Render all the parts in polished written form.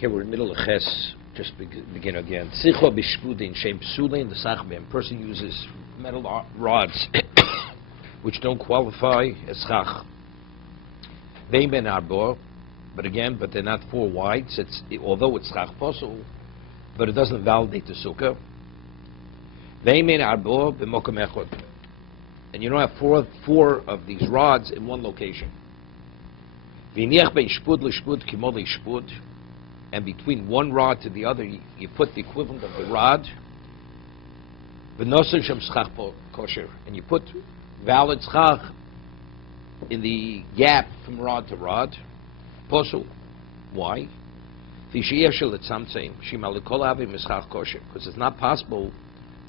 Okay, we're in the middle of Ches. Just begin again. Tzicho b'shpudin shem psulin the sachbim. Person uses metal rods which don't qualify as chach. They ben arbor, but they're not 4 wide. So although it's chach posel, but it doesn't validate the sukkah. They ben arbor b'mokom echod, and you don't have four of these rods in one location. V'niach be'shpud l'shpud kimol l'shpud. And between one rod to the other, you put the equivalent of the rod. And you put valid schach in the gap from rod to rod. Posul. Why? Because it's not possible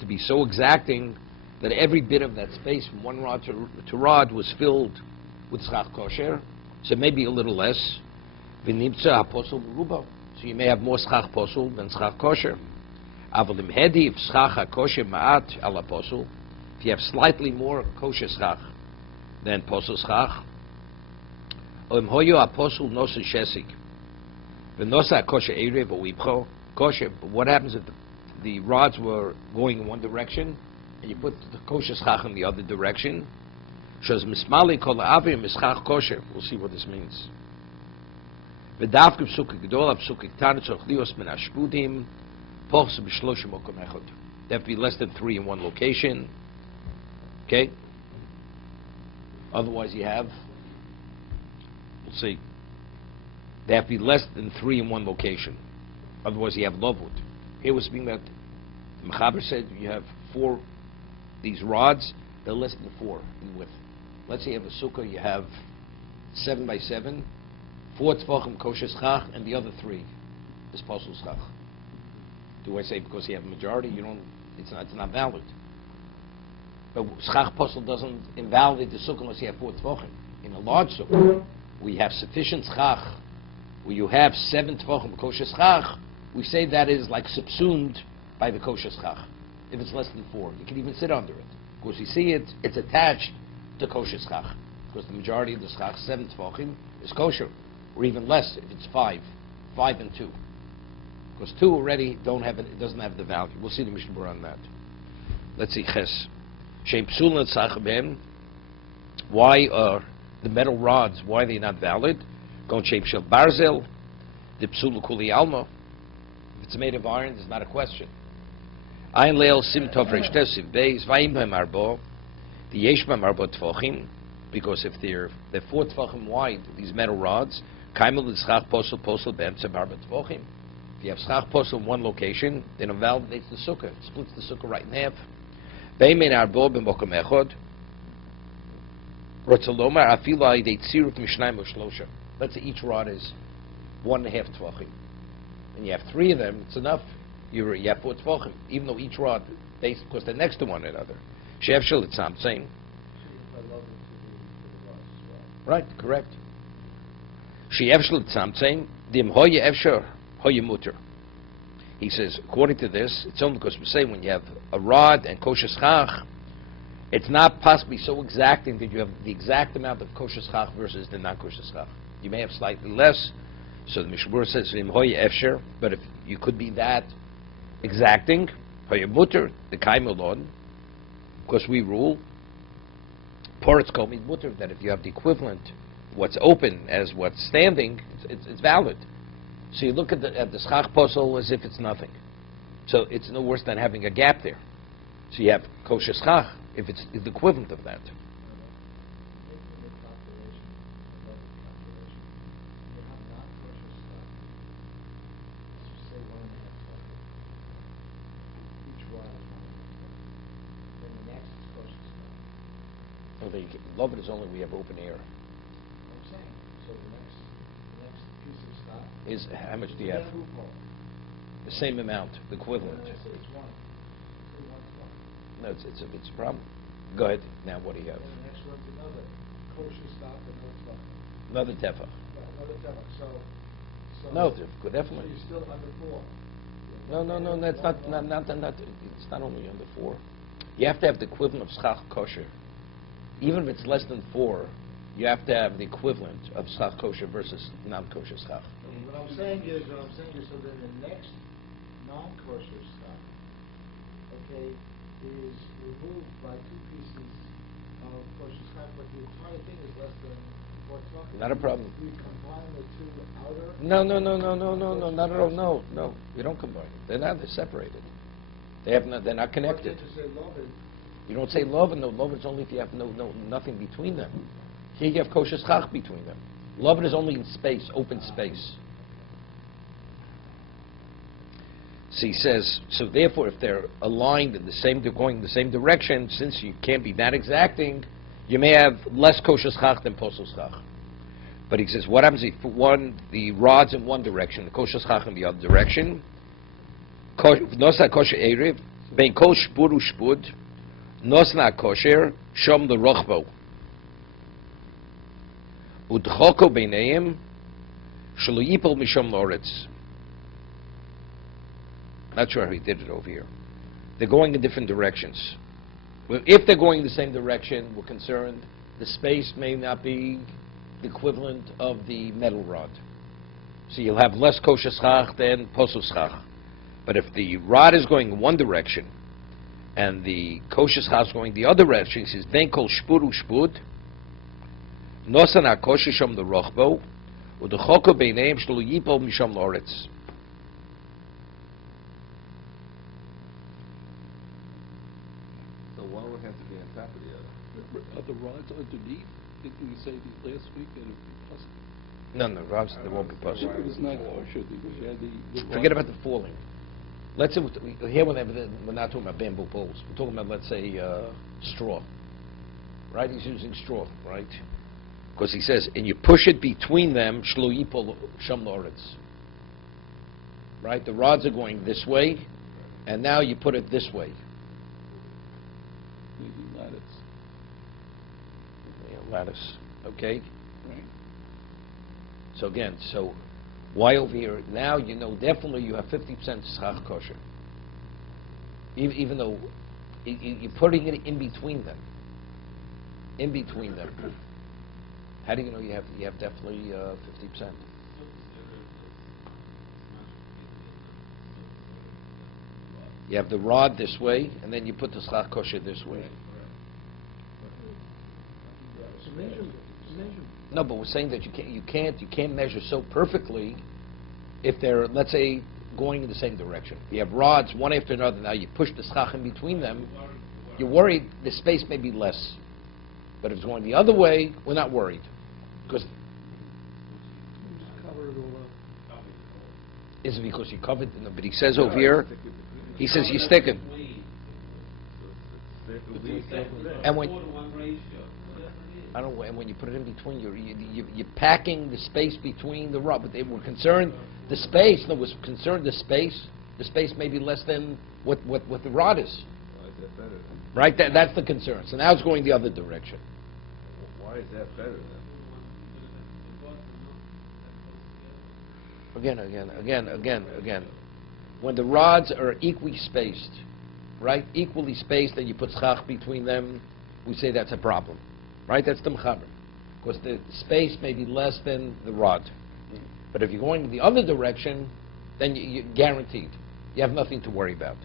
to be so exacting that every bit of that space from one rod to rod was filled with schach kosher. So maybe a little less. So you may have more schach posel than schach kosher. Avalim hedi if schach kosher ma'at ala posel. If you have slightly more kosher schach than posel schach. Oim hoyo aposel nosa shesik. V'nosa kosher erev oibcho kosher. But what happens if the rods were going in one direction and you put the kosher schach in the other direction? Shaz mismali kol avir mischach kosher. We'll see what this means. They have to be less than 3 in one location. Okay? Otherwise you have, we'll see. They have to be less than 3 in one location. Otherwise you have lovwood. Here we're speaking about, the Mechaber said you have 4, these rods, they're less than 4 in width. Let's say you have a sukkah, you have 7 by 7. 4 tefachim kosher schach, and the other 3 is posel schach. Do I say because you have a majority, you don't? It's not valid. But schach posel doesn't invalidate the sukkah unless you have 4 tefachim. In a large sukkah, we have sufficient schach. Where you have 7 tefachim kosher schach, we say that is like subsumed by the kosher schach. If it's less than 4, you can even sit under it because you see it's attached to kosher schach because the majority of the schach, 7 tefachim, is kosher. Or even less if it's 5 and 2, because 2 already it doesn't have the value. We'll see the Mishna Berura on that. Let's see Ches. Shem psulin tzachbim. Why are the metal rods? Why are they not valid? Gon shem shel barzel. The psul kuli alma. If it's made of iron, there's not a question. Ein leil sim tov reshtesiv beis vayim b'hem arbo. The yesh b'hem arbo tefachim. Because if they're 4 tefachim wide, these metal rods. If you have schach posel in one location, then it validates the sukkah. It splits the sukkah right in half. Let's say each rod is 1.5 tefachim. And you have 3 of them, it's enough. You have 4 tefachim, even though each rod, because they're next to one another. Right, correct. He says, according to this, it's only because we say when you have a rod and kosher schach, it's not possibly so exacting that you have the exact amount of kosher schach versus the non-kosher schach. You may have slightly less. So the Mishna Berura says, but if you could be that exacting, the kaimulon, because we rule, Poritz called me mutter, that if you have the equivalent, what's open as what's standing, it's valid. So you look at the schach posel as if it's nothing. So it's no worse than having a gap there. So you have kosher schach if it's the equivalent of that. Love it is only we have open air. I'm saying, so the next piece of stuff is how much do you have? The same amount, the equivalent. No, it's 1. No, it's a problem. Go ahead. Now, what do you have? And the next one's another kosher stuff and another tefach. Another tefach. So no, definitely. So you're still under 4. No. That's not. It's not only under 4. You have to have the equivalent of schach kosher. Even if it's less than 4, you have to have the equivalent of schach kosher versus non-kosher schach. Even What I'm saying is, so then the next non-kosher stuff, okay, is removed by 2 pieces of kosher stuff, but the entire thing is less than 4 tefachim. Not a problem. We combine the 2 outer. No, not at all. No, you don't combine it. They're separated. They're not connected. To say love is, You don't say love, and no love is only if you have nothing between them. Here you have kosher schach between them. Love is only in space, open space. So he says, so therefore, if they're aligned in they're going in the same direction, since you can't be that exacting, you may have less kosher schach than posel schach. But he says, what happens if the rod's in one direction, the kosher schach in the other direction? Nosa kosher erev, bein kol shpur u'shpud, nosna kosher, shom l'rochbo. Udchoko beineim, shelo yipol mishom l'oretz. Not sure how he did it over here. They're going in different directions. Well, if they're going in the same direction, we're concerned the space may not be the equivalent of the metal rod. So you'll have less kosher schach than posel schach. But if the rod is going in one direction and the kosher schach is going the other direction, he says, ben kol shpur u'shpud, nosan ha-kosher shom l'rochbo, u'dechoko beineim shelo yipol mishom l'oretz. Why would it have to be on top of the other? Are the rods underneath? Didn't we say these last week that it would be possible? No, rods, they won't be possible. It was not kosher because you had the Forget about the falling. Let's say, here we're not talking about bamboo poles. We're talking about, let's say, straw. Right? He's using straw, right? Because he says, and you push it between them, shlo yipol sham l'oretz. Right? The rods are going this way, and now you put it this way. maybe lattice, Lattice. Okay? right? So again, why over here? Now you know definitely you have 50% schach kosher. Even though you're putting it in between them. In between them. How do you know you have definitely 50%? You have the rod this way, and then you put the schach kosher this way. No, but we're saying that you can't measure so perfectly if they're, let's say, going in the same direction. You have rods one after another. Now you push the schach in between them. You're worried the space may be less, but if it's going the other way, we're not worried because. Is it because you covered? No, but he says over here. He says you stick it. And when I don't know, and when you put it in between, you're packing the space between the rod. But they were concerned the space. No, was concerned the space. The space may be less than what the rod is. Why is that better then? Right. That's the concern. So now it's going the other direction. Why is that better then? Again. When the rods are equally spaced, right? Equally spaced, and you put schach between them, we say that's a problem. Right? That's the mechaber. Because the space may be less than the rod. But if you're going in the other direction, then you're guaranteed. You have nothing to worry about.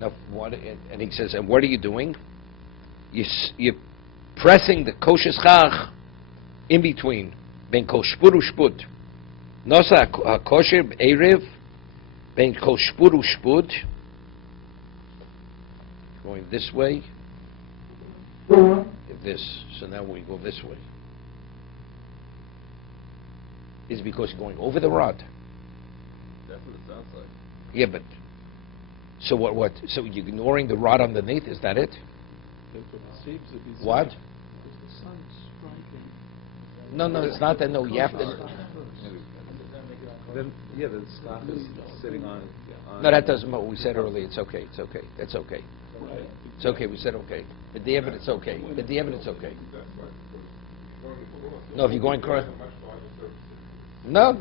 Now, and he says, and what are you doing? You're pressing the kosher schach in between. Ben kol shpur u'shpud. Nosa ha-kosher erev ben kol shpur u'shpud. Going this way. This. So now we go this way. Is it because you're going over the rod? That's what it sounds like. Yeah, but so what? So you're ignoring the rod underneath? Is that it? That's what it seems to be. What? Because the sun's striking. No, it's not that. No, you have to. Then, yeah, the stock is sitting on. No, that doesn't matter. We said earlier. It's okay. It's okay. That's okay. Right. It's okay. We said okay. But the evidence okay. But the evidence okay. No, if you're going across. No,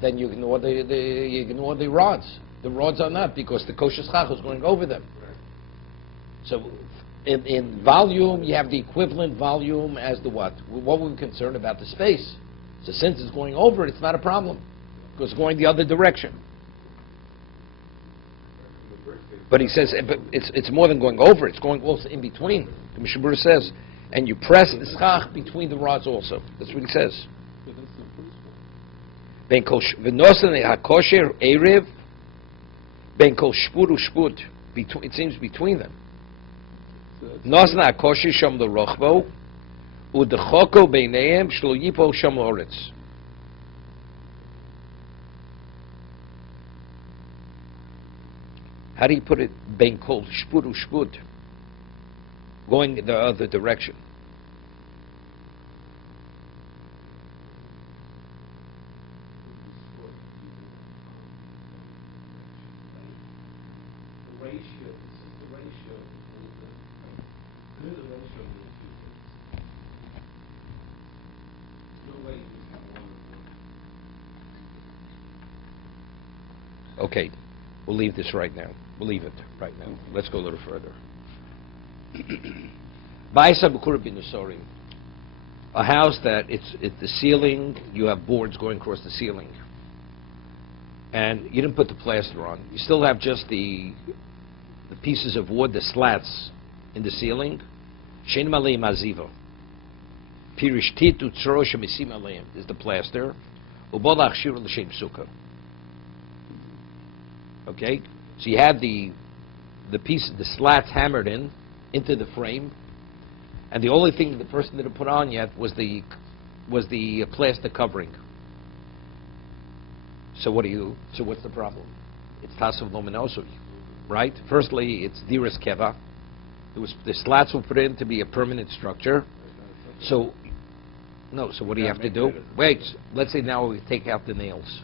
then you ignore the rods. The rods are not because the kosher schach is going over them. So, in volume, you have the equivalent volume as the what? What we're concerned about the space. So since it's going over it, it's not a problem. because it's going the other direction. But he says but it's more than going over, it's going also in between. The Mishna Berura says, and you press the schach between the rods also. That's what he says. But that's the first one. Ben kol v'nosan hakosher erev, ben kol shpud u'shpud. It seems between them. So that's- Nosan hakosher sham l'rochbo, u'dechoko beineim shlo yipo sham l'oretz. How do you put it? Ben kol shpud u'shpud. Going the other direction. The ratio, this is the ratio between the, here's the ratio of the two things. There's no way you can have one or Okay, we'll leave this right now. We'll leave it right now. Let's go a little further. A house that it's the ceiling, you have boards going across the ceiling. And you didn't put the plaster on. You still have just the pieces of wood, the slats in the ceiling. Shein maleim aziva. Pirishtit utzro shemisim aleim is the plaster. Ubol achshir l'shem sukkah. Okay? So you have the slats hammered into the frame, and the only thing the person didn't put on yet was the plaster covering. So what's the problem? It's tasav lominosui, right? Firstly, it's diras keva. The slats were put in to be a permanent structure. So what do you have to do? Wait, let's say now we take out the nails.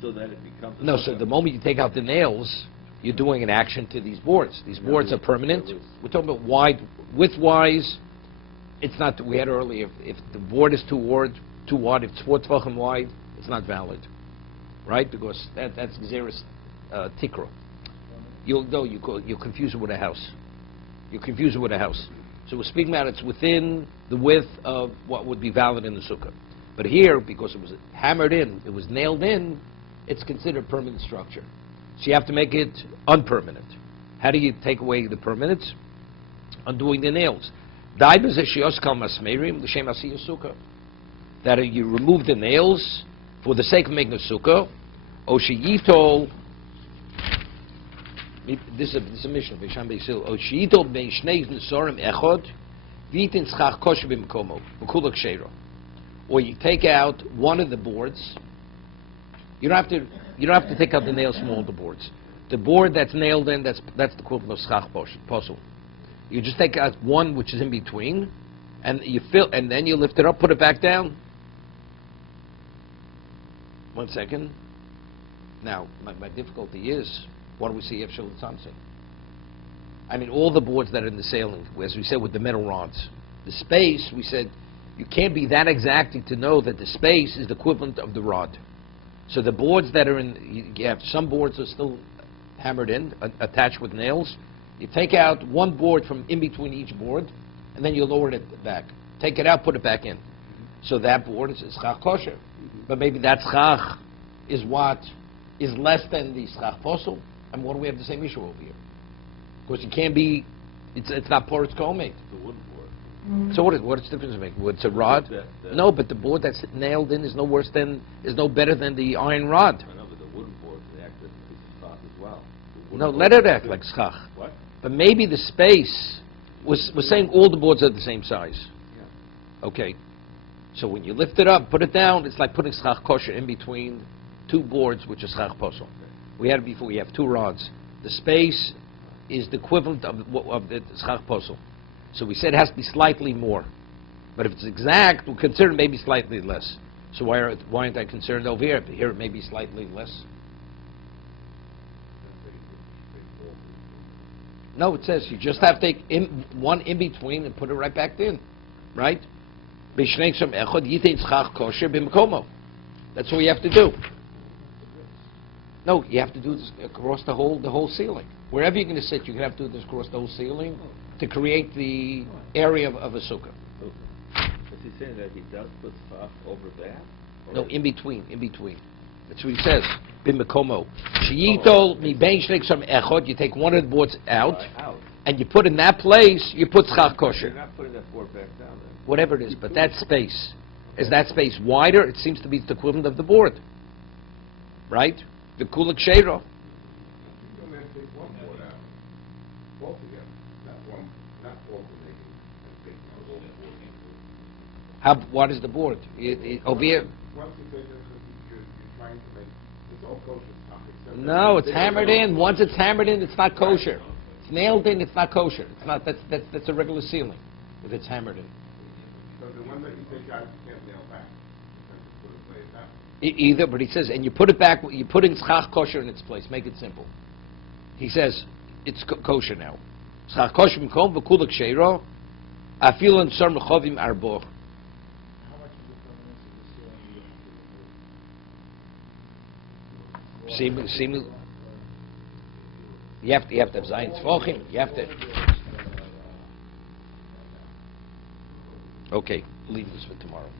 So that it becomes... No, so the moment you take out the nails, you're doing an action to these boards. These boards are permanent. We're talking about width-wise. It's not, we had earlier, if the board is too wide, if it's 4 tvachim wide, it's not valid. Right? Because that's Gzeres Tikra. You'll confuse it with a house. You confuse it with a house. So we're speaking about it's within the width of what would be valid in the sukkah. But here, because it was hammered in, it was nailed in, it's considered permanent structure. So you have to make it unpermanent. How do you take away the permanence? Undoing the nails. That you remove the nails for the sake of making a sukkah. Oshiyitol. This is a mission. Oshiyitol ben shnei nesorim echod v'itin schach kosher b'mkomo v'kulak sheiro. Or you take out one of the boards. You don't have to take out the nails from all the boards. The board that's nailed in, that's the equivalent of schach posel. You just take out one which is in between, and then you lift it up, put it back down. 1 second. Now, my difficulty is, what do we see Efshel Tzamtzim? I mean, all the boards that are in the ceiling, as we said with the metal rods, the space, we said, you can't be that exacting to know that the space is the equivalent of the rod. So the boards that are in, you have some boards are still hammered in, attached with nails. You take out one board from in between each board, and then you lower it back. Take it out, put it back in. So that board is schach kosher. But maybe that schach is what is less than the schach posel. And what do we have the same issue over here? Because you can't be, it's not porous co-mate. The wooden board. So what's the difference make? It's a rod? No, but the board that's nailed in is no better than the iron rod. I know, but the wooden board they act as schach as well. No, let it act like schach. What? But maybe the space we're saying all the boards are the same size. Yeah. Okay. So when you lift it up, put it down, it's like putting schach kosher in between two boards, which is schach posel. We had it before. We have two rods. The space is the equivalent of the schach posel. So we said it has to be slightly more. But if it's exact, we'll consider maybe slightly less. So why aren't I concerned over here? Here it may be slightly less. No, it says you just have to take one in between and put it right back in. Right? That's what you have to do. No, you have to do this across the whole ceiling. Wherever you're going to sit, you're going to have to do this across the whole ceiling to create the area of a sukkah. Is he saying that he does put schach over that? No, in between. That's what he says. Bim mekomo. Sheyitol mi bein shnei ksam echod. You take one of the boards out, and you put in that place. You put schach kosher. You're not putting that board back down then. Whatever it is, but that space is that space wider? It seems to be the equivalent of the board, right? The kulik sheiro. You don't have to take one board out altogether. Not alternating and taking out all the board. What is the board? Over here. Once you take it, you're trying to make, it's all kosher stuff. except No, that it's hammered in. Once it's hammered in, it's not kosher. It's nailed in. It's not kosher. It's not. That's a regular ceiling. If it's hammered in. So the one that you take out, you can't nail back. You have to put it way down. Either, but he says, and you put it back. You put in schach kosher in its place. Make it simple. He says it's kosher now. Schach kosher m'kom v'kulak sheiro afil and sar mechovim arbo. How much is the permanence of the ceiling? Simu. You have to have zayin tzvochim. You have to. Okay, leave this for tomorrow.